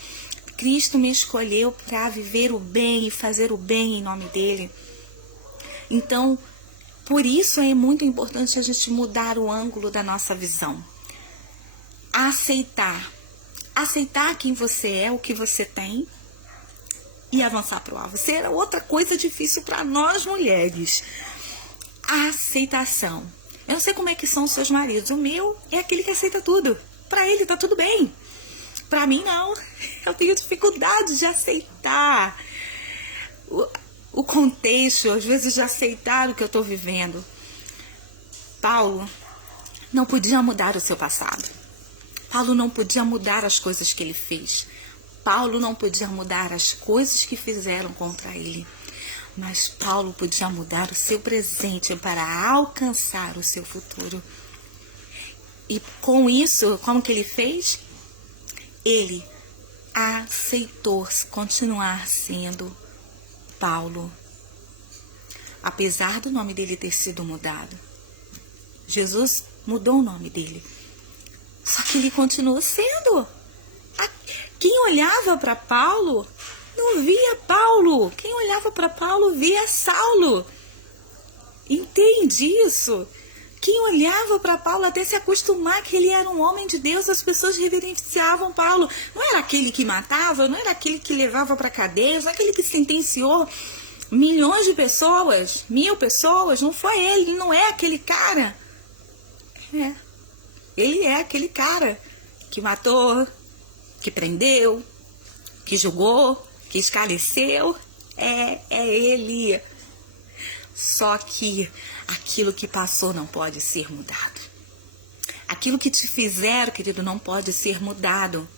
Cristo me escolheu para viver o bem e fazer o bem em nome dele. Então, por isso é muito importante a gente mudar o ângulo da nossa visão. Aceitar quem você é, o que você tem, e avançar para o alvo. Isso era outra coisa difícil para nós mulheres. A aceitação. Eu não sei como é que são os seus maridos. O meu é aquele que aceita tudo. Para ele tá tudo bem. Para mim não. Eu tenho dificuldade de aceitar o contexto, às vezes de aceitar o que eu estou vivendo. Paulo não podia mudar o seu passado. Paulo não podia mudar as coisas que ele fez. Paulo não podia mudar as coisas que fizeram contra ele, mas Paulo podia mudar o seu presente para alcançar o seu futuro. E com isso, como que ele fez? Ele aceitou continuar sendo Paulo, apesar do nome dele ter sido mudado. Jesus mudou o nome dele, só que ele continuou sendo. Quem olhava para Paulo não via Paulo. Quem olhava para Paulo via Saulo. Entende isso? Quem olhava para Paulo até se acostumar que ele era um homem de Deus, as pessoas reverenciavam Paulo. Não era aquele que matava, não era aquele que levava para cadeia, não era aquele que sentenciou milhões de pessoas, 1000 pessoas. Não foi ele, não é aquele cara. Ele é aquele cara que matou, que prendeu, que julgou, que esclareceu. É ele. Só que aquilo que passou não pode ser mudado. Aquilo que te fizeram, querido, não pode ser mudado.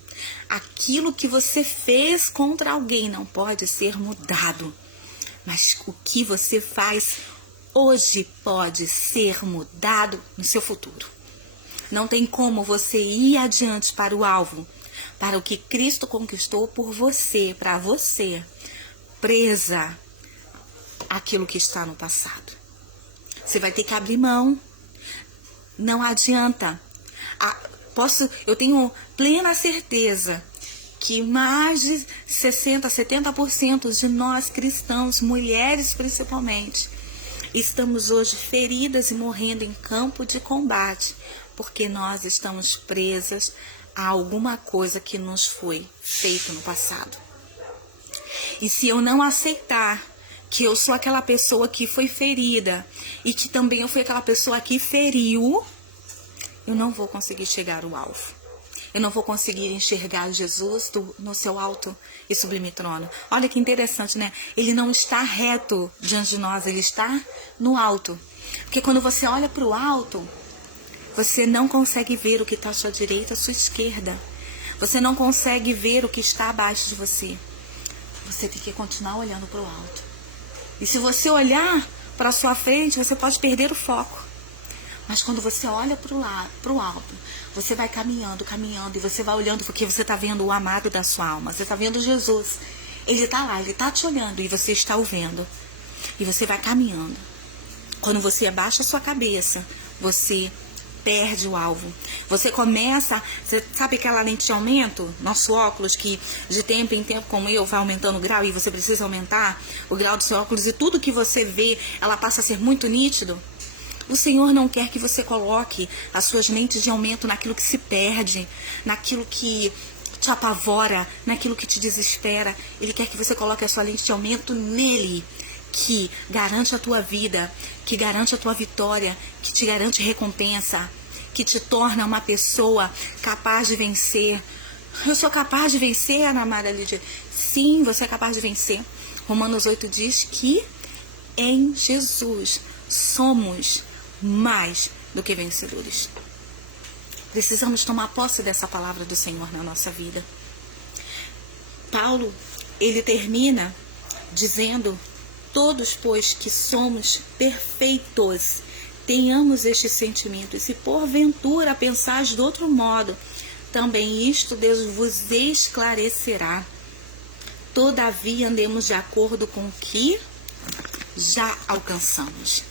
Aquilo que você fez contra alguém não pode ser mudado. Mas o que você faz hoje pode ser mudado no seu futuro. Não tem como você ir adiante para o alvo, para o que Cristo conquistou por você, para você, presa aquilo que está no passado. Você vai ter que abrir mão. Não adianta. Eu tenho plena certeza que mais de 60%, 70% de nós cristãos, mulheres principalmente, estamos hoje feridas e morrendo em campo de combate, porque nós estamos presas a alguma coisa que nos foi feito no passado. E se eu não aceitar que eu sou aquela pessoa que foi ferida e que também eu fui aquela pessoa que feriu, eu não vou conseguir chegar ao alvo. Eu não vou conseguir enxergar Jesus no seu alto e sublime trono. Olha que interessante, né? Ele não está reto diante de nós, ele está no alto. Porque quando você olha para o alto, você não consegue ver o que está à sua direita, à sua esquerda. Você não consegue ver o que está abaixo de você. Você tem que continuar olhando para o alto. E se você olhar para a sua frente, você pode perder o foco. Mas quando você olha para o alto, você vai caminhando, e você vai olhando, porque você está vendo o amado da sua alma. Você está vendo Jesus. Ele está lá, ele está te olhando e você está o vendo. E você vai caminhando. Quando você abaixa a sua cabeça, você perde o alvo. Você começa, você sabe aquela lente de aumento? Nosso óculos que de tempo em tempo, como eu, vai aumentando o grau e você precisa aumentar o grau do seu óculos e tudo que você vê, ela passa a ser muito nítido. O Senhor não quer que você coloque as suas lentes de aumento naquilo que se perde, naquilo que te apavora, naquilo que te desespera. Ele quer que você coloque a sua lente de aumento nele, que garante a tua vida, que garante a tua vitória, que te garante recompensa, que te torna uma pessoa capaz de vencer. Eu sou capaz de vencer, Ana Amada Lídia. Sim, você é capaz de vencer. Romanos 8 diz que em Jesus somos mais do que vencedores. Precisamos tomar posse dessa palavra do Senhor na nossa vida. Paulo, ele termina dizendo: todos, pois, que somos perfeitos, tenhamos este sentimento. E se porventura pensais de outro modo, também isto Deus vos esclarecerá. Todavia andemos de acordo com o que já alcançamos.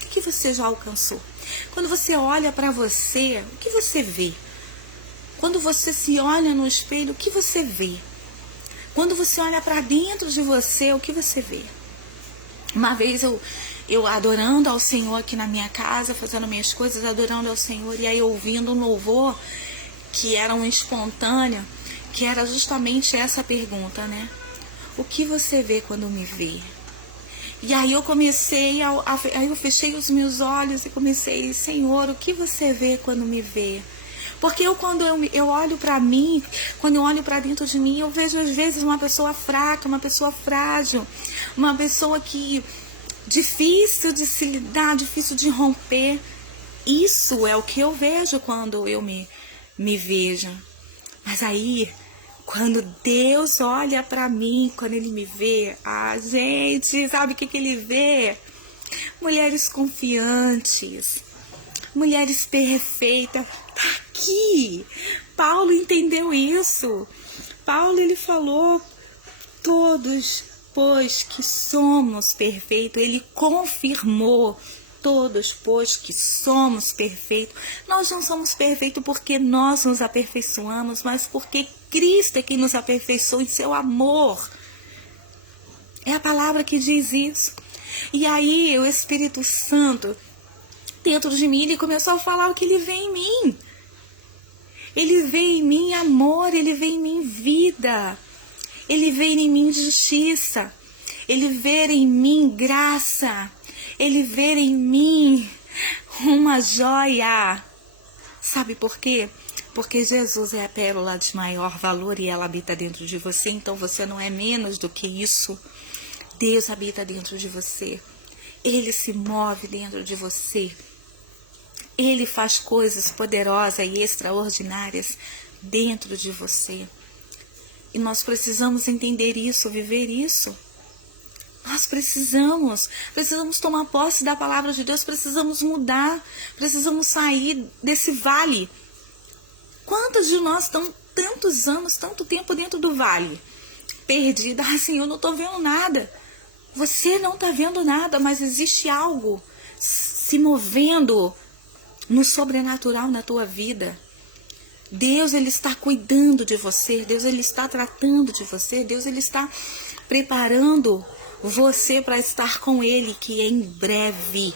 O que você já alcançou? Quando você olha para você, o que você vê? Quando você se olha no espelho, o que você vê? Quando você olha para dentro de você, o que você vê? Uma vez eu adorando ao Senhor aqui na minha casa, fazendo minhas coisas, adorando ao Senhor, e aí ouvindo um louvor que era um espontâneo, que era justamente essa pergunta, né? O que você vê quando me vê? E aí eu comecei, aí eu fechei os meus olhos e comecei: Senhor, o que você vê quando me vê? Porque quando eu olho para mim, quando eu olho para dentro de mim, eu vejo às vezes uma pessoa fraca, uma pessoa frágil, uma pessoa que difícil de se lidar, difícil de romper. Isso é o que eu vejo quando eu me vejo. Mas aí, quando Deus olha para mim, quando Ele me vê, gente, sabe o que Ele vê? Mulheres confiantes, mulheres perfeitas. Tá aqui. Paulo entendeu isso. Paulo, ele falou: todos, pois, que somos perfeitos. Ele confirmou: todos, pois, que somos perfeitos. Nós não somos perfeitos porque nós nos aperfeiçoamos, mas porque Cristo é quem nos aperfeiçoou em seu amor. É a palavra que diz isso. E aí o Espírito Santo dentro de mim, ele começou a falar o que ele vê em mim. Ele vê em mim amor, ele vê em mim vida, ele vê em mim justiça, ele vê em mim graça, ele vê em mim uma joia. Sabe por quê? Porque Jesus é a pérola de maior valor e ela habita dentro de você, então você não é menos do que isso. Deus habita dentro de você, Ele se move dentro de você. Ele faz coisas poderosas e extraordinárias dentro de você. E nós precisamos entender isso, viver isso. Nós precisamos tomar posse da palavra de Deus, precisamos mudar, precisamos sair desse vale. Quantos de nós estão tantos anos, tanto tempo dentro do vale? Perdida, assim, eu não estou vendo nada. Você não está vendo nada, mas existe algo se movendo no sobrenatural na tua vida. Deus, Ele está cuidando de você. Deus, Ele está tratando de você. Deus, Ele está preparando você para estar com Ele, que é em breve.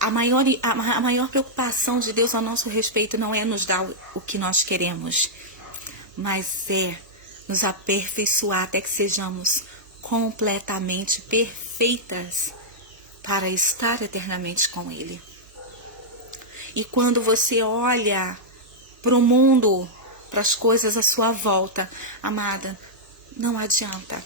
A maior preocupação de Deus a nosso respeito não é nos dar o que nós queremos, mas é nos aperfeiçoar até que sejamos completamente perfeitas para estar eternamente com Ele. E quando você olha para o mundo, para as coisas à sua volta, amada, não adianta.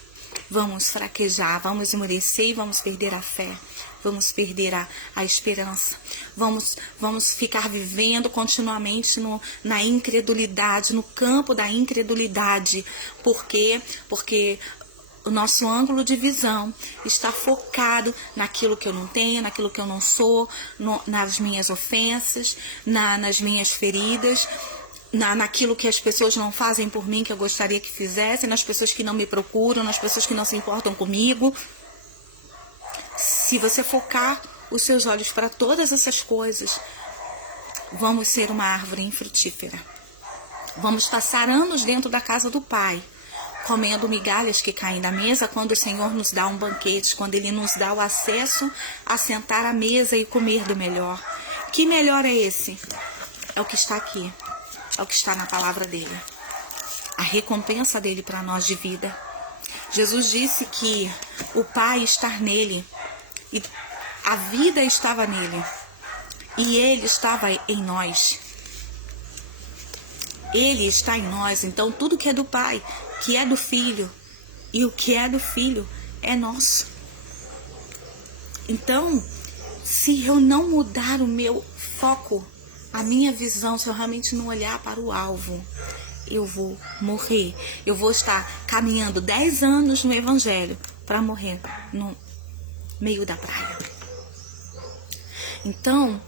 Vamos fraquejar, vamos esmorecer e vamos perder a fé. Vamos perder a esperança. Vamos ficar vivendo continuamente na incredulidade, no campo da incredulidade. Por quê? Porque o nosso ângulo de visão está focado naquilo que eu não tenho, naquilo que eu não sou, nas minhas ofensas, nas minhas feridas, naquilo que as pessoas não fazem por mim que eu gostaria que fizessem, nas pessoas que não me procuram, nas pessoas que não se importam comigo. Se você focar os seus olhos para todas essas coisas, vamos ser uma árvore infrutífera. Vamos passar anos dentro da casa do Pai, comendo migalhas que caem da mesa quando o Senhor nos dá um banquete, quando Ele nos dá o acesso a sentar à mesa e comer do melhor. Que melhor é esse? É o que está aqui, é o que está na palavra dEle. A recompensa dEle para nós de vida. Jesus disse que o Pai está nele e a vida estava nele e Ele estava em nós. Ele está em nós, então tudo que é do Pai, que é do Filho, e o que é do Filho é nosso. Então, se eu não mudar o meu foco, a minha visão, se eu realmente não olhar para o alvo, eu vou morrer. Eu vou estar caminhando 10 anos no Evangelho para morrer no meio da praia. Então,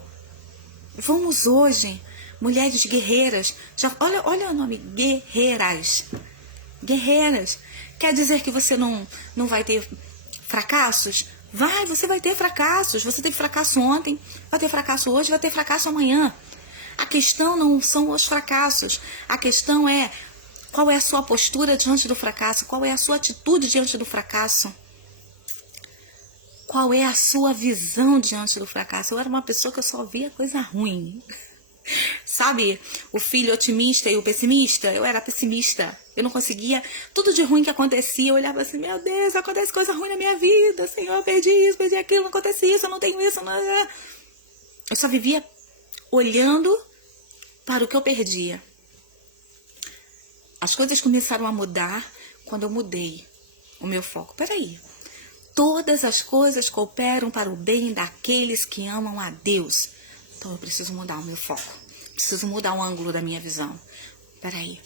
vamos hoje, mulheres guerreiras, olha o nome, guerreiras. Guerreiras. Quer dizer que você não vai ter fracassos? Você vai ter fracassos. Você teve fracasso ontem, vai ter fracasso hoje, vai ter fracasso amanhã. A questão não são os fracassos. A questão é qual é a sua postura diante do fracasso, qual é a sua atitude diante do fracasso. Qual é a sua visão diante do fracasso? Eu era uma pessoa que eu só via coisa ruim. Sabe, o filho otimista e o pessimista? Eu era pessimista. Eu não conseguia, tudo de ruim que acontecia, eu olhava assim, meu Deus, acontece coisa ruim na minha vida, Senhor, eu perdi isso, perdi aquilo, não acontece isso, eu não tenho isso. Não. Eu só vivia olhando para o que eu perdia. As coisas começaram a mudar quando eu mudei o meu foco. Peraí, todas as coisas cooperam para o bem daqueles que amam a Deus. Então eu preciso mudar o meu foco. Preciso mudar o ângulo da minha visão. Peraí,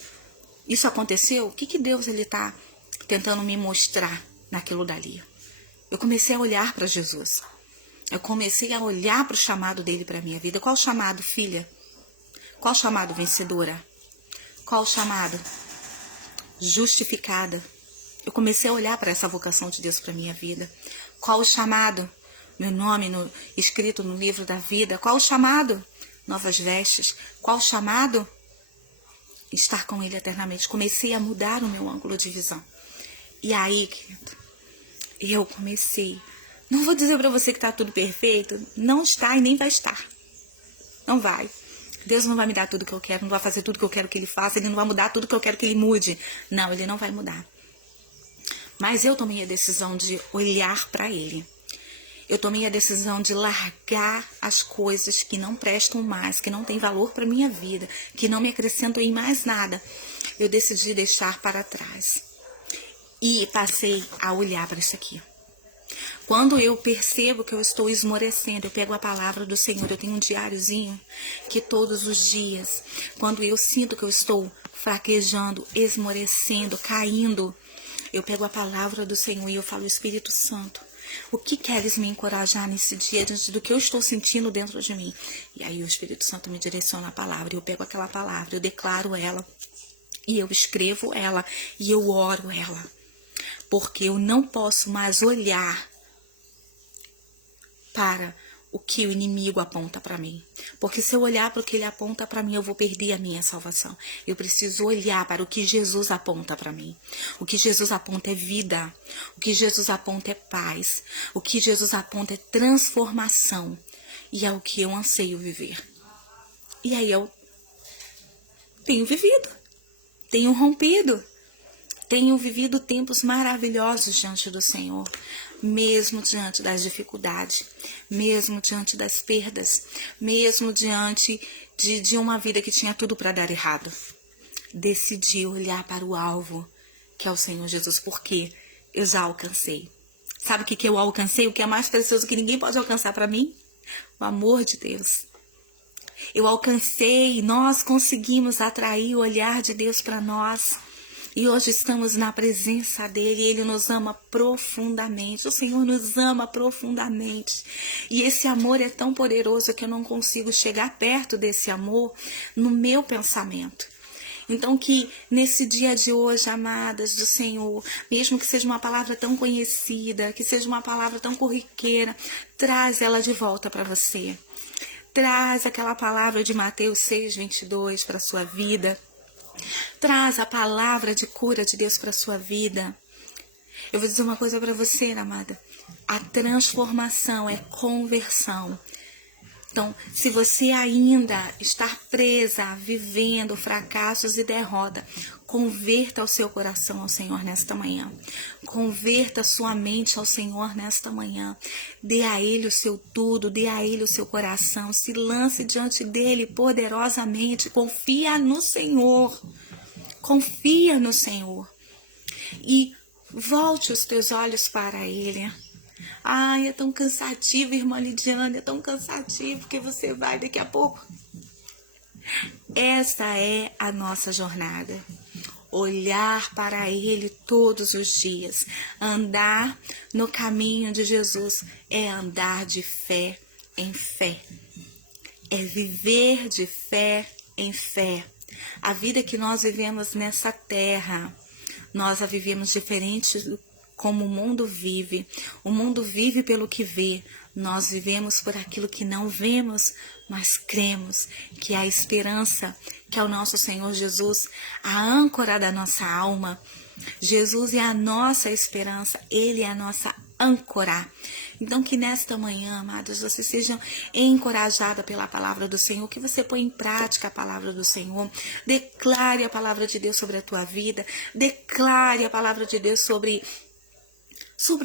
isso aconteceu? O que Deus está tentando me mostrar naquilo dali? Eu comecei a olhar para Jesus. Eu comecei a olhar para o chamado dele para a minha vida. Qual o chamado, filha? Qual o chamado, vencedora? Qual o chamado? Justificada. Eu comecei a olhar para essa vocação de Deus para a minha vida. Qual o chamado? Meu nome escrito no livro da vida. Qual o chamado? Novas vestes. Qual o chamado? Estar com Ele eternamente. Comecei a mudar o meu ângulo de visão. E aí, querido, eu comecei. Não vou dizer para você que tá tudo perfeito. Não está e nem vai estar. Não vai. Deus não vai me dar tudo que eu quero, não vai fazer tudo que eu quero que Ele faça, Ele não vai mudar tudo que eu quero que Ele mude. Não, Ele não vai mudar. Mas eu tomei a decisão de olhar para Ele. Eu tomei a decisão de largar as coisas que não prestam mais, que não têm valor para minha vida, que não me acrescentam em mais nada. Eu decidi deixar para trás. E passei a olhar para isso aqui. Quando eu percebo que eu estou esmorecendo, eu pego a palavra do Senhor. Eu tenho um diáriozinho que todos os dias, quando eu sinto que eu estou fraquejando, esmorecendo, caindo, eu pego a palavra do Senhor e eu falo: Espírito Santo, o que queres me encorajar nesse dia diante do que eu estou sentindo dentro de mim? E aí o Espírito Santo me direciona a palavra. Eu pego aquela palavra, eu declaro ela, e eu escrevo ela, e eu oro ela. Porque eu não posso mais olhar para o que o inimigo aponta para mim. Porque se eu olhar para o que ele aponta para mim, eu vou perder a minha salvação. Eu preciso olhar para o que Jesus aponta para mim. O que Jesus aponta é vida. O que Jesus aponta é paz. O que Jesus aponta é transformação. E é o que eu anseio viver. E aí eu tenho vivido. Tenho rompido. Tenho vivido tempos maravilhosos diante do Senhor, mesmo diante das dificuldades, mesmo diante das perdas, mesmo diante de uma vida que tinha tudo para dar errado. Decidi olhar para o alvo, que é o Senhor Jesus, porque eu já alcancei. Sabe o que eu alcancei? O que é mais precioso que ninguém pode alcançar para mim? O amor de Deus. Eu alcancei, nós conseguimos atrair o olhar de Deus para nós. E hoje estamos na presença dele, ele nos ama profundamente, o Senhor nos ama profundamente. E esse amor é tão poderoso que eu não consigo chegar perto desse amor no meu pensamento. Então que nesse dia de hoje, amadas do Senhor, mesmo que seja uma palavra tão conhecida, que seja uma palavra tão corriqueira, traz ela de volta para você. Traz aquela palavra de Mateus 6:22 para a sua vida. Traz a palavra de cura de Deus para a sua vida. Eu vou dizer uma coisa para você, amada. A transformação é conversão. Então, se você ainda está presa, vivendo fracassos e derrota, converta o seu coração ao Senhor nesta manhã. Converta a sua mente ao Senhor nesta manhã. Dê a Ele o seu tudo, dê a Ele o seu coração. Se lance diante dEle poderosamente. Confia no Senhor. Confia no Senhor. E volte os teus olhos para Ele. Ai, é tão cansativo, irmã Lidiane, é tão cansativo que você vai daqui a pouco. Esta é a nossa jornada. Olhar para Ele todos os dias. Andar no caminho de Jesus é andar de fé em fé. É viver de fé em fé. A vida que nós vivemos nessa terra, nós a vivemos diferente como o mundo vive. O mundo vive pelo que vê. Nós vivemos por aquilo que não vemos, mas cremos que é a esperança, que é o nosso Senhor Jesus, a âncora da nossa alma. Jesus é a nossa esperança, Ele é a nossa âncora. Então que nesta manhã, amados, vocês sejam encorajadas pela palavra do Senhor, que você põe em prática a palavra do Senhor, declare a palavra de Deus sobre a tua vida, declare a palavra de Deus sobre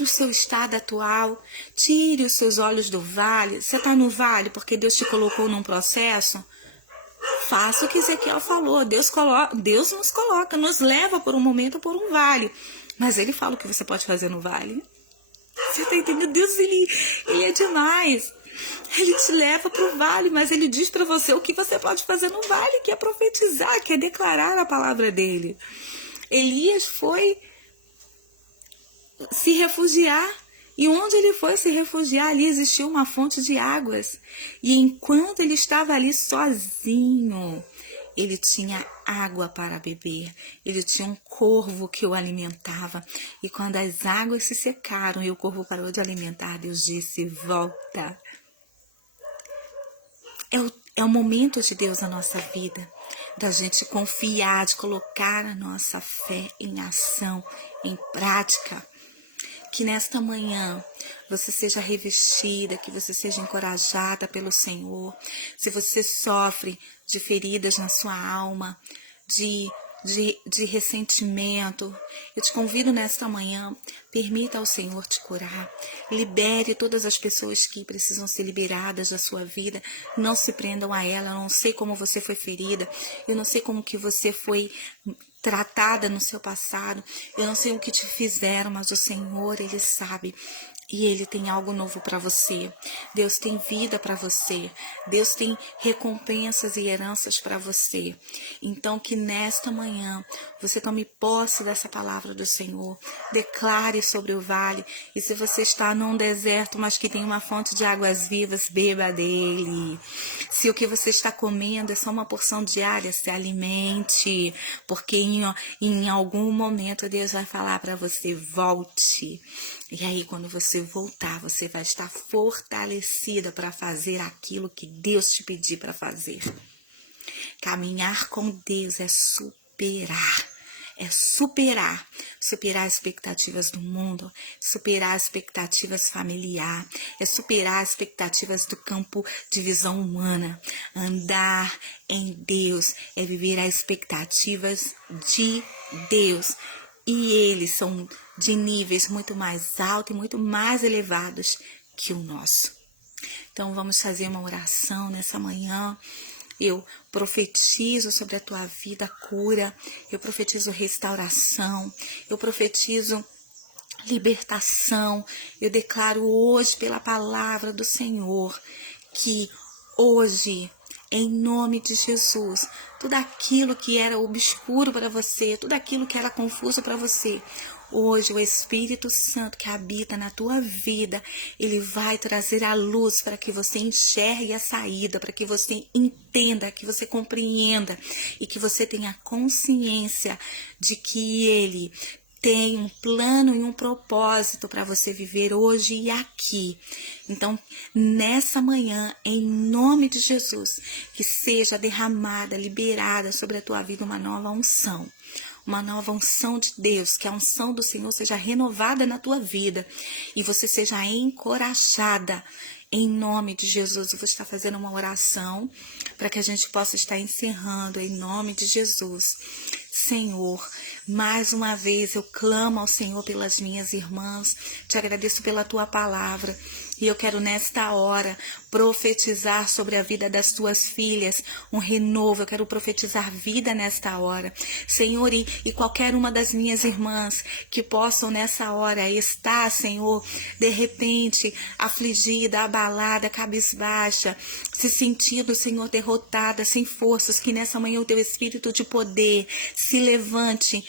o seu estado atual. Tire os seus olhos do vale. Você está no vale porque Deus te colocou num processo? Faça o que Ezequiel falou. Deus nos coloca, nos leva por um momento, por um vale. Mas Ele fala o que você pode fazer no vale. Você está entendendo? Deus, ele é demais. Ele te leva para o vale, mas Ele diz para você o que você pode fazer no vale, que é profetizar, que é declarar a palavra dEle. Elias foi se refugiar, e onde ele foi se refugiar, ali existia uma fonte de águas, e enquanto ele estava ali sozinho, ele tinha água para beber, ele tinha um corvo que o alimentava, e quando as águas se secaram e o corvo parou de alimentar, Deus disse: volta. É o momento de Deus na nossa vida, da gente confiar, de colocar a nossa fé em ação, em prática. Que nesta manhã você seja revestida, que você seja encorajada pelo Senhor. Se você sofre de feridas na sua alma, de ressentimento, eu te convido nesta manhã, permita ao Senhor te curar. Libere todas as pessoas que precisam ser liberadas da sua vida. Não se prendam a ela. Eu não sei como você foi ferida. Eu não sei como que você foi tratada no seu passado. Eu não sei o que te fizeram, mas o Senhor, Ele sabe. E Ele tem algo novo para você. Deus tem vida para você. Deus tem recompensas e heranças para você. Então que nesta manhã você tome posse dessa palavra do Senhor. Declare sobre o vale. E se você está num deserto, mas que tem uma fonte de águas vivas, beba dele. Se o que você está comendo é só uma porção diária, se alimente. Porque em algum momento Deus vai falar para você, volte. E aí, quando você voltar, você vai estar fortalecida para fazer aquilo que Deus te pedir para fazer. Caminhar com Deus é superar. É superar as expectativas do mundo, superar as expectativas familiares, é superar as expectativas do campo de visão humana. Andar em Deus é viver as expectativas de Deus. E eles são de níveis muito mais altos e muito mais elevados que o nosso. Então vamos fazer uma oração nessa manhã. Eu profetizo sobre a tua vida cura, eu profetizo restauração, eu profetizo libertação. Eu declaro hoje pela palavra do Senhor que hoje, em nome de Jesus, tudo aquilo que era obscuro para você, tudo aquilo que era confuso para você, hoje o Espírito Santo que habita na tua vida, ele vai trazer a luz para que você enxergue a saída, para que você entenda, que você compreenda e que você tenha consciência de que ele tem um plano e um propósito para você viver hoje e aqui. Então, nessa manhã, em nome de Jesus, que seja derramada, liberada sobre a tua vida uma nova unção. Uma nova unção de Deus, que a unção do Senhor seja renovada na tua vida e você seja encorajada. Em nome de Jesus, eu vou estar fazendo uma oração para que a gente possa estar encerrando em nome de Jesus. Senhor, mais uma vez eu clamo ao Senhor pelas minhas irmãs, te agradeço pela tua palavra e eu quero nesta hora profetizar sobre a vida das tuas filhas, um renovo, eu quero profetizar vida nesta hora. Senhor, e qualquer uma das minhas irmãs que possam nessa hora estar, Senhor, de repente afligida, abalada, cabisbaixa, se sentindo, Senhor, derrotada, sem forças, que nessa manhã o teu Espírito de poder se levante,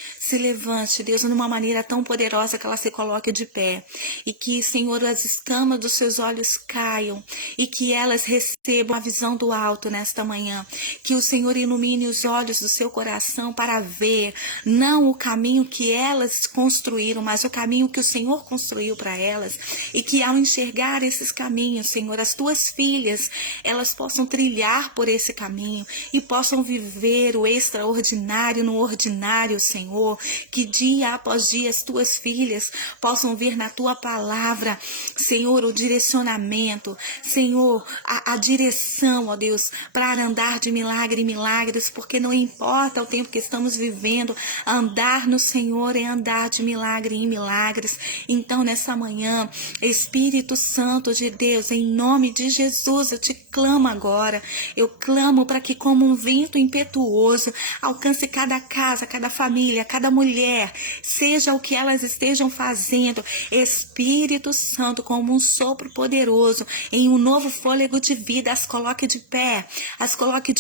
Deus, de uma maneira tão poderosa que ela se coloque de pé. E que, Senhor, as escamas dos seus olhos caiam e que elas recebam a visão do alto nesta manhã. Que o Senhor ilumine os olhos do seu coração para ver, não o caminho que elas construíram, mas o caminho que o Senhor construiu para elas. E que ao enxergar esses caminhos, Senhor, as tuas filhas, elas possam trilhar por esse caminho e possam viver o extraordinário no ordinário, Senhor. Que dia após dia as tuas filhas possam ver na tua palavra, Senhor, o direcionamento, Senhor, a direção, ó Deus, para andar de milagre em milagres, porque não importa o tempo que estamos vivendo, andar no Senhor é andar de milagre em milagres. Então, nessa manhã, Espírito Santo de Deus, em nome de Jesus, eu te clamo agora, eu clamo para que como um vento impetuoso, alcance cada casa, cada família, cada mulher, seja o que elas estejam fazendo, Espírito Santo, como um sopro poderoso, em um novo fôlego de vida, as coloque de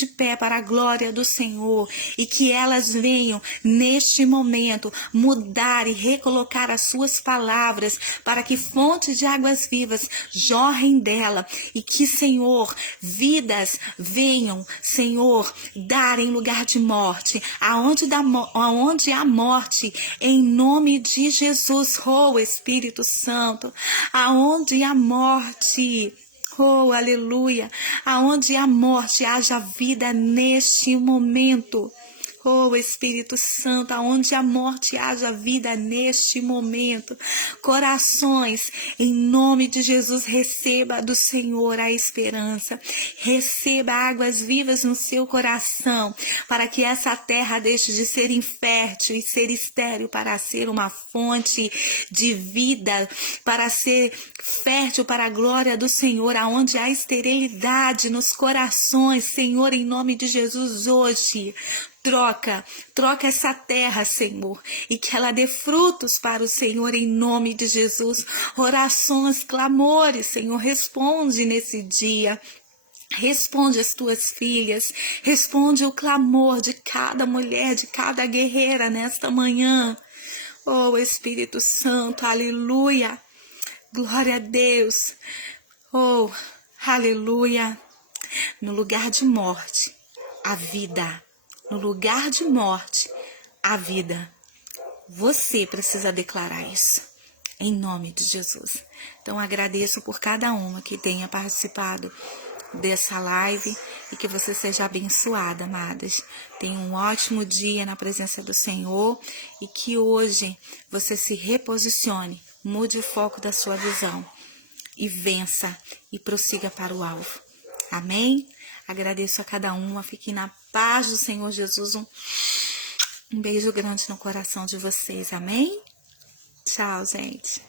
pé para a glória do Senhor, e que elas venham neste momento mudar e recolocar as suas palavras, para que fontes de águas vivas jorrem dela, e que, Senhor, vidas venham, Senhor, dar em lugar de morte, aonde há morte, em nome de Jesus, oh Espírito Santo, aonde há morte, oh, aleluia, aonde há morte, haja vida neste momento. Oh, Espírito Santo, aonde a morte haja vida neste momento. Corações, em nome de Jesus, receba do Senhor a esperança. Receba águas vivas no seu coração, para que essa terra deixe de ser infértil e ser estéril para ser uma fonte de vida, para ser fértil para a glória do Senhor, aonde há esterilidade nos corações, Senhor, em nome de Jesus, hoje. Troca essa terra, Senhor, e que ela dê frutos para o Senhor em nome de Jesus. Orações, clamores, Senhor, responde nesse dia. Responde as tuas filhas, responde o clamor de cada mulher, de cada guerreira nesta manhã. Oh, Espírito Santo, aleluia, glória a Deus. Oh, aleluia. No lugar de morte, a vida. No lugar de morte, a vida. Você precisa declarar isso, em nome de Jesus. Então, agradeço por cada uma que tenha participado dessa live e que você seja abençoada, amadas. Tenha um ótimo dia na presença do Senhor e que hoje você se reposicione, mude o foco da sua visão e vença e prossiga para o alvo. Amém? Agradeço a cada uma, fique na paz do Senhor Jesus. Um beijo grande no coração de vocês, amém? Tchau, gente.